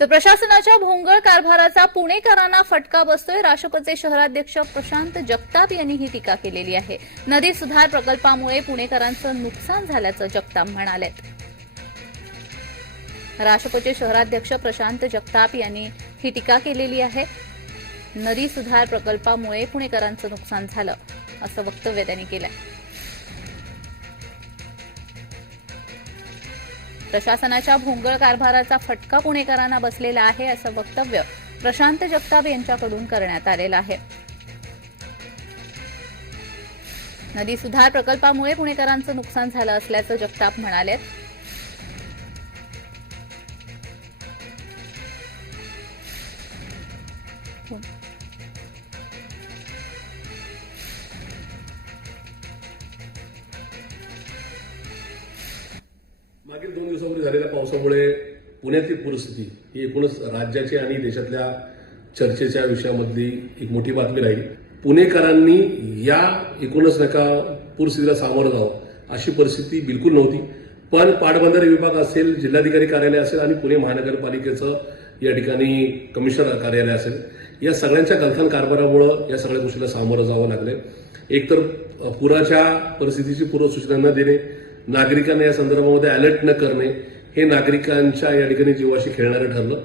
तर प्रशासनाच्या भोंगळ कारभाराचा पुणेकरांना फटका बसतोय. राष्ट्रपतीचे शहराध्यक्ष प्रशांत जगताप यांनी ही टीका केलेली आहे. नदी सुधार प्रकल्पामुळे पुणेकरांचं नुकसान झाल्याचं जगताप म्हणाले राष्ट्रपतीचे शहराध्यक्ष प्रशांत जगताप यांनी ही टीका केलेली आहे. नदी सुधार प्रकल्पामुळे पुणेकरांचं नुकसान झालं असं वक्तव्य त्यांनी केलंय. प्रशासनाच्या भोंगळ कारभाराचा फटका पुणेकरांना बसलेला आहे असं वक्तव्य प्रशांत जगताप यांच्याकडून करण्यात आलेलं आहे. नदी सुधार प्रकल्पामुळे पुणेकरांचं नुकसान झालं असल्याचं जगताप म्हणाले. मागील दोन दिवसापूर्वी झालेल्या पावसामुळे पुण्यातली परिस्थिती ही एकूणच राज्याची आणि देशातल्या चर्चेच्या विषयामधली एक मोठी बातमी राहील. पुणेकरांनी या एकूणच नका पूरस्थितीला सामोरं जावं अशी परिस्थिती बिलकुल नव्हती. पण पाटबंधारे विभाग असेल जिल्हाधिकारी कार्यालय असेल आणि पुणे महानगरपालिकेचं या ठिकाणी कमिशनर कार्यालय असेल या सगळ्यांच्या गलथान कारभारामुळं या सगळ्या गोष्टीला सामोरं जावं लागले एकतर पुराच्या परिस्थितीची पूर्वसूचना न देणे नागरिकांना या संदर्भामध्ये अलर्ट न करणे हे नागरिकांच्या या ठिकाणी जीवाशी खेळणारं ठरलं.